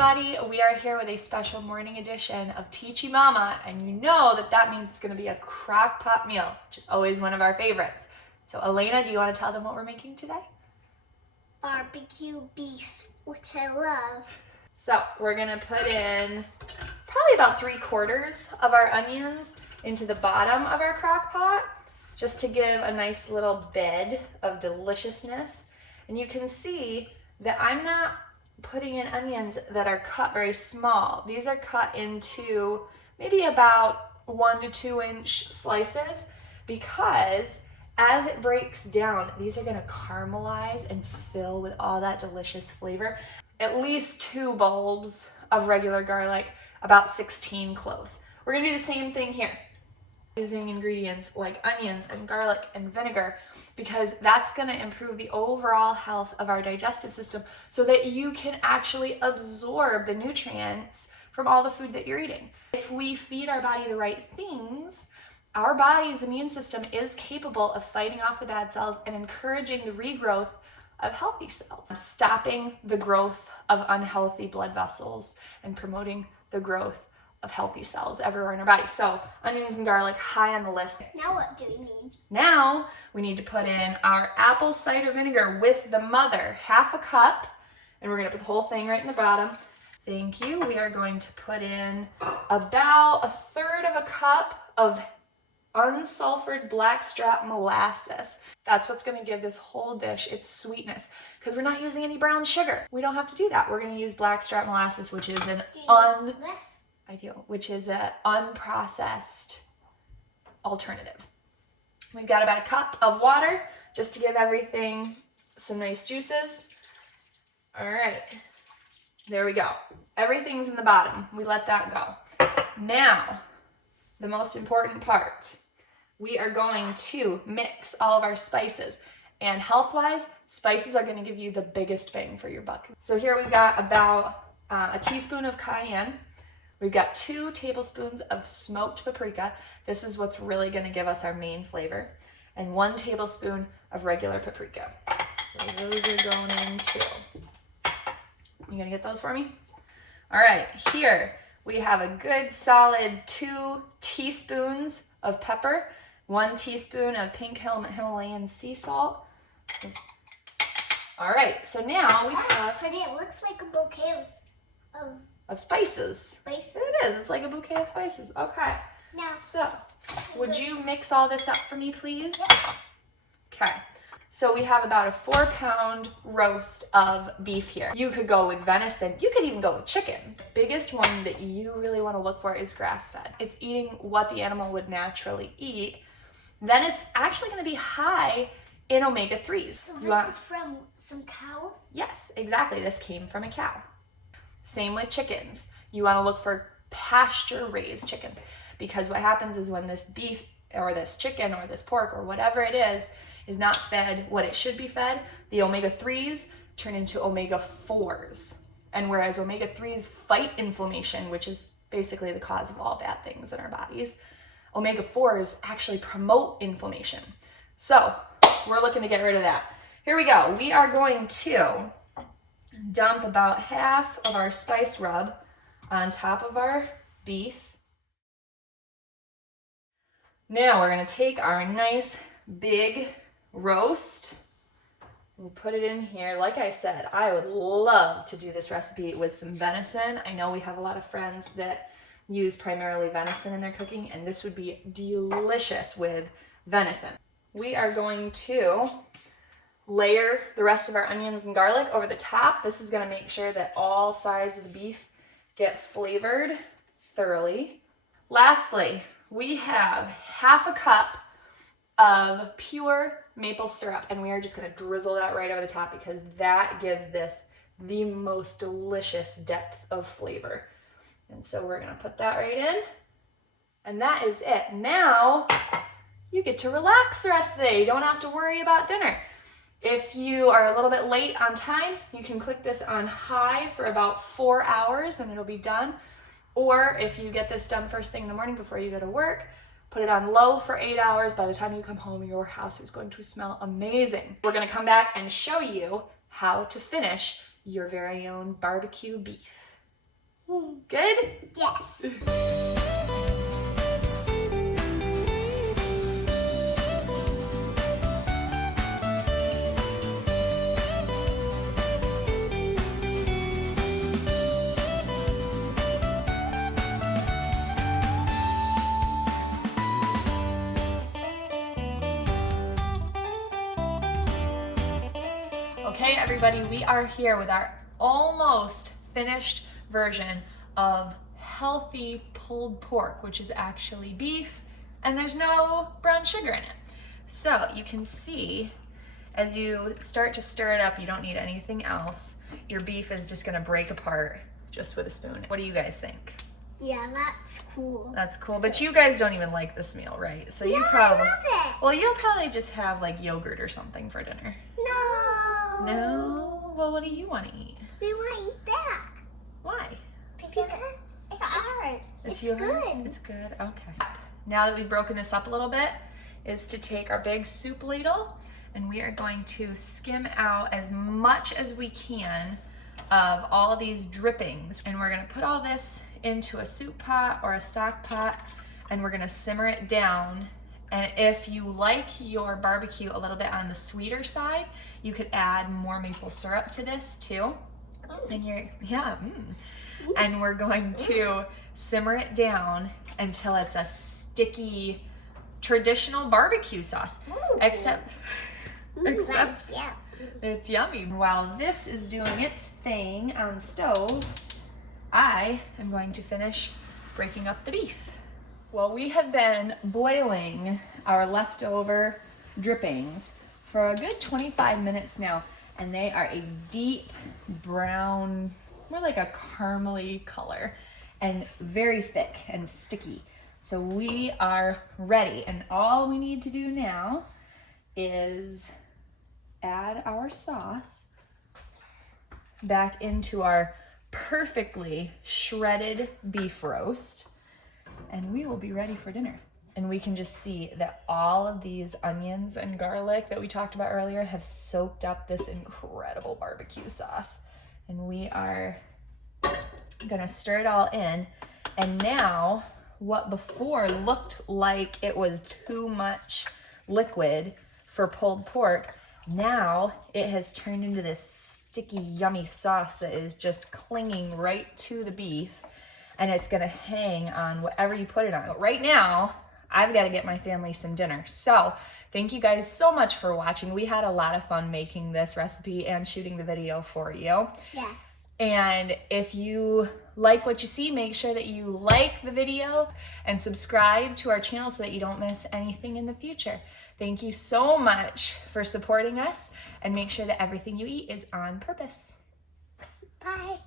everybody, we are here with a special morning edition of Teachy Mama, and you know that means it's going to be a crock pot meal, which is always one of our favorites. So Elena, do you want to tell them what we're making today? Barbecue beef, which I love. So we're going to put in probably about 3/4 of our onions into the bottom of our crock pot, just to give a nice little bed of deliciousness. And you can see that I'm not putting in onions that are cut very small. These are cut into maybe about 1 to 2 inch slices, because as it breaks down, these are gonna caramelize and fill with all that delicious flavor. At least 2 bulbs of regular garlic, about 16 cloves. We're gonna do the same thing here, using ingredients like onions and garlic and vinegar, because that's going to improve the overall health of our digestive system so that you can actually absorb the nutrients from all the food that you're eating. If we feed our body the right things, our body's immune system is capable of fighting off the bad cells and encouraging the regrowth of healthy cells, stopping the growth of unhealthy blood vessels and promoting the growth of healthy cells everywhere in our body. So onions and garlic, high on the list. Now what do we need? Now we need to put in our apple cider vinegar with the mother, 1/2 cup, and we're gonna put the whole thing right in the bottom. Thank you. We are going to put in about 1/3 cup of unsulfured blackstrap molasses. That's what's gonna give this whole dish its sweetness, because we're not using any brown sugar. We don't have to do that. We're gonna use blackstrap molasses, which is an which is an unprocessed alternative. We've got about 1 cup of water just to give everything some nice juices. All right, there we go. Everything's in the bottom. We let that go. Now, the most important part, we are going to mix all of our spices. And health-wise, spices are gonna give you the biggest bang for your buck. So here we've got about a teaspoon of cayenne. We've got 2 tablespoons of smoked paprika. This is what's really gonna give us our main flavor. And 1 tablespoon of regular paprika. So those are going in too. You gonna get those for me? All right, here we have a good solid 2 teaspoons of pepper, 1 teaspoon of pink Himalayan sea salt. All right, so now we have... That's pretty. It looks like a bouquet of spices. Spices? It is. It's like a bouquet of spices. Okay. Now, So, would you mix all this up for me, please? Yeah. Okay. So we have about a 4-pound roast of beef here. You could go with venison. You could even go with chicken. The biggest one that you really want to look for is grass-fed. It's eating what the animal would naturally eat. Then it's actually going to be high in omega-3s. So this is from some cows? Yes, exactly. This came from a cow. Same with chickens. You want to look for pasture-raised chickens, because what happens is when this beef or this chicken or this pork or whatever it is not fed what it should be fed, the omega-3s turn into omega-4s. And whereas omega-3s fight inflammation, which is basically the cause of all bad things in our bodies, omega-4s actually promote inflammation. So we're looking to get rid of that. Here we go. We are going to dump about 1/2 of our spice rub on top of our beef. Now we're going to take our nice big roast and put it in here. Like I said, I would love to do this recipe with some venison. I know we have a lot of friends that use primarily venison in their cooking, and this would be delicious with venison. We are going to layer the rest of our onions and garlic over the top. This is going to make sure that all sides of the beef get flavored thoroughly. Lastly, we have 1/2 cup of pure maple syrup, and we are just going to drizzle that right over the top, because that gives this the most delicious depth of flavor. And so we're going to put that right in, and that is it. Now you get to relax the rest of the day. You don't have to worry about dinner. If you are a little bit late on time, you can click this on high for about 4 hours and it'll be done. Or if you get this done first thing in the morning before you go to work, put it on low for 8 hours. By the time you come home, your house is going to smell amazing. We're going to come back and show you how to finish your very own barbecue beef. Good? Yes. Okay, everybody, we are here with our almost finished version of healthy pulled pork, which is actually beef, and there's no brown sugar in it. So you can see as you start to stir it up, you don't need anything else. Your beef is just gonna break apart just with a spoon. What do you guys think? Yeah, that's cool. That's cool, but you guys don't even like this meal, right? So you No, probably, I love it. well, you'll probably just have like yogurt or something for dinner. No. No? Well, what do you want to eat? We want to eat that. Why? Because it's ours. It's yours? good. It's good, okay. Now that we've broken this up a little bit, is to take our big soup ladle and we are going to skim out as much as we can of all of these drippings. And we're gonna put all this into a soup pot or a stock pot and we're gonna simmer it down. And if you like your barbecue a little bit on the sweeter side, you could add more maple syrup to this too. And and we're going to simmer it down until it's a sticky traditional barbecue sauce. Ooh. Except That's, yeah. it's yummy. While this is doing its thing on the stove, I am going to finish breaking up the beef. Well, we have been boiling our leftover drippings for a good 25 minutes now, and they are a deep brown, more like a caramely color, and very thick and sticky. So we are ready, and all we need to do now is add our sauce back into our perfectly shredded beef roast, and we will be ready for dinner. And we can just see that all of these onions and garlic that we talked about earlier have soaked up this incredible barbecue sauce. And we are gonna stir it all in. And now, what before looked like it was too much liquid for pulled pork, now it has turned into this sticky, yummy sauce that is just clinging right to the beef, and it's gonna hang on whatever you put it on. But right now, I've gotta get my family some dinner. So thank you guys so much for watching. We had a lot of fun making this recipe and shooting the video for you. Yes. And if you like what you see, make sure that you like the video and subscribe to our channel so that you don't miss anything in the future. Thank you so much for supporting us, and make sure that everything you eat is on purpose. Bye.